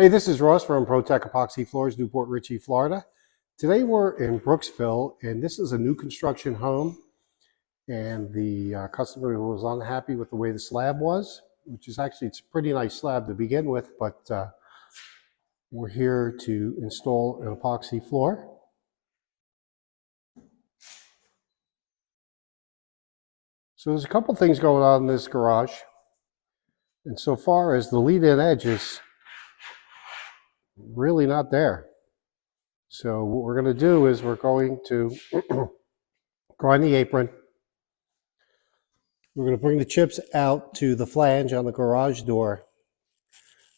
Hey, this is Russ from ProTech Epoxy Floors, Newport Richey, Florida. Today we're in Brooksville, and this is a new construction home. And the customer was unhappy with the way the slab was, which is actually, it's a pretty nice slab to begin with, but we're here to install an epoxy floor. So there's a couple things going on in this garage. And so far as the lead-in edge is really not there. So what we're going to do is we're going to grind the apron. We're going to bring the chips out to the flange on the garage door.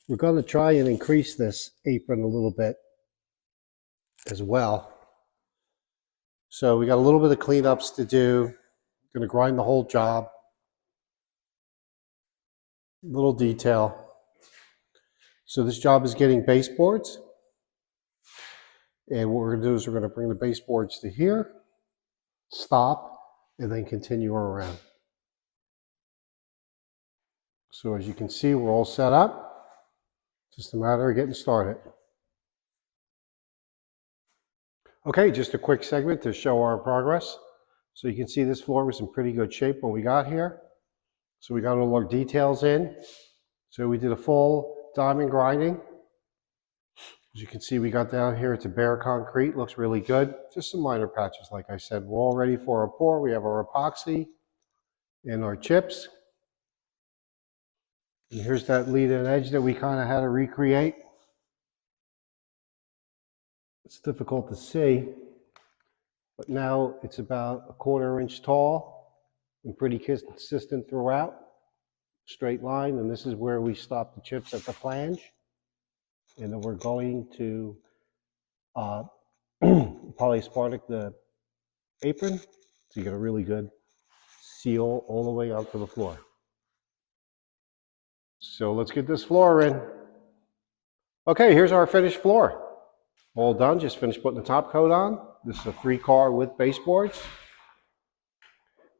We're going to try and increase this apron a little bit as well. So we got a little bit of cleanups to do. Going to grind the whole job. Little detail. So this job is getting baseboards. And what we're going to do is we're going to bring the baseboards to here, stop, and then continue around. So as you can see, we're all set up. Just a matter of getting started. Okay, just a quick segment to show our progress. So you can see this floor was in pretty good shape when we got here. So we got all our details in. So we did a full diamond grinding. As you can see, we got down here to bare concrete. Looks really good. Just some minor patches, like I said. We're all ready for our pour. We have our epoxy and our chips. And here's that lead-in edge that we kind of had to recreate. It's difficult to see, but now it's about a 1/4 inch tall and pretty consistent throughout. Straight line, and this is where we stop the chips at the flange. And then we're going to polyaspartic the apron so you get a really good seal all the way onto the floor. So let's get this floor in. Okay, here's our finished floor. All done, just finished putting the top coat on. This is a 3-car with baseboards.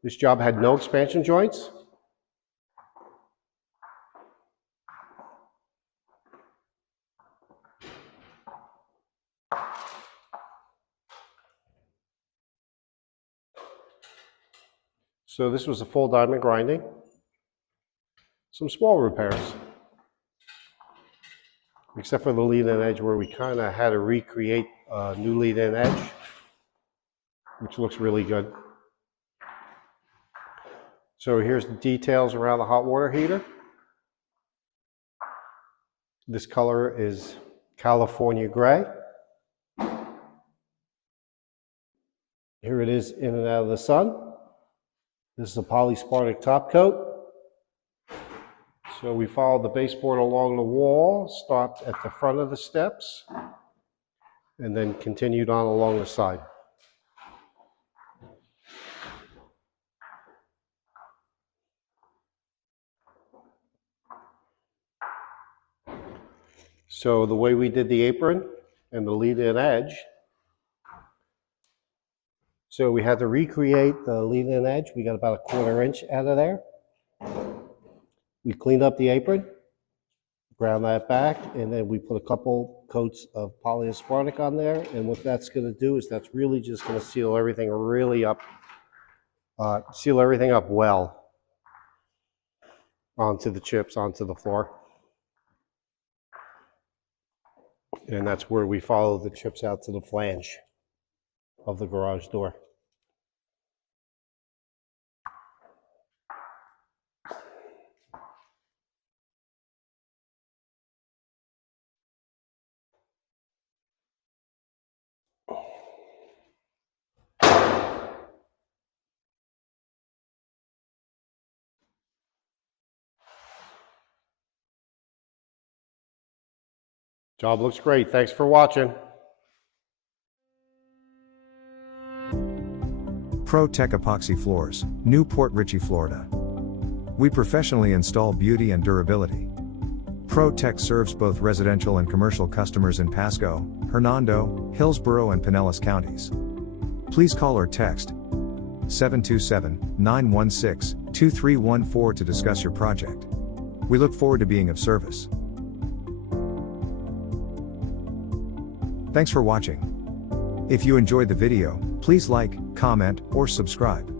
This job had no expansion joints. So this was a full diamond grinding. Some small repairs, except for the lead-in edge where we kind of had to recreate a new lead-in edge, which looks really good. So here's the details around the hot water heater. This color is California gray. Here it is in and out of the sun. This is a polyaspartic top coat. So we followed the baseboard along the wall, stopped at the front of the steps, and then continued on along the side. So the way we did the apron and the lead-in edge, so we had to recreate the lead-in edge. We got about a 1/4 inch out of there. We cleaned up the apron, ground that back, and then we put a couple coats of polyaspartic on there. And what that's going to do is that's really just going to seal everything really up, seal everything up well onto the chips, onto the floor. And that's where we follow the chips out to the flange of the garage door. Job looks great. Thanks for watching. ProTech Epoxy Floors, Newport Richey, Florida. We professionally install beauty and durability. ProTech serves both residential and commercial customers in Pasco, Hernando, Hillsborough, and Pinellas counties. Please call or text 727-916-2314 to discuss your project. We look forward to being of service. Thanks for watching. If you enjoyed the video, please like, comment, or subscribe.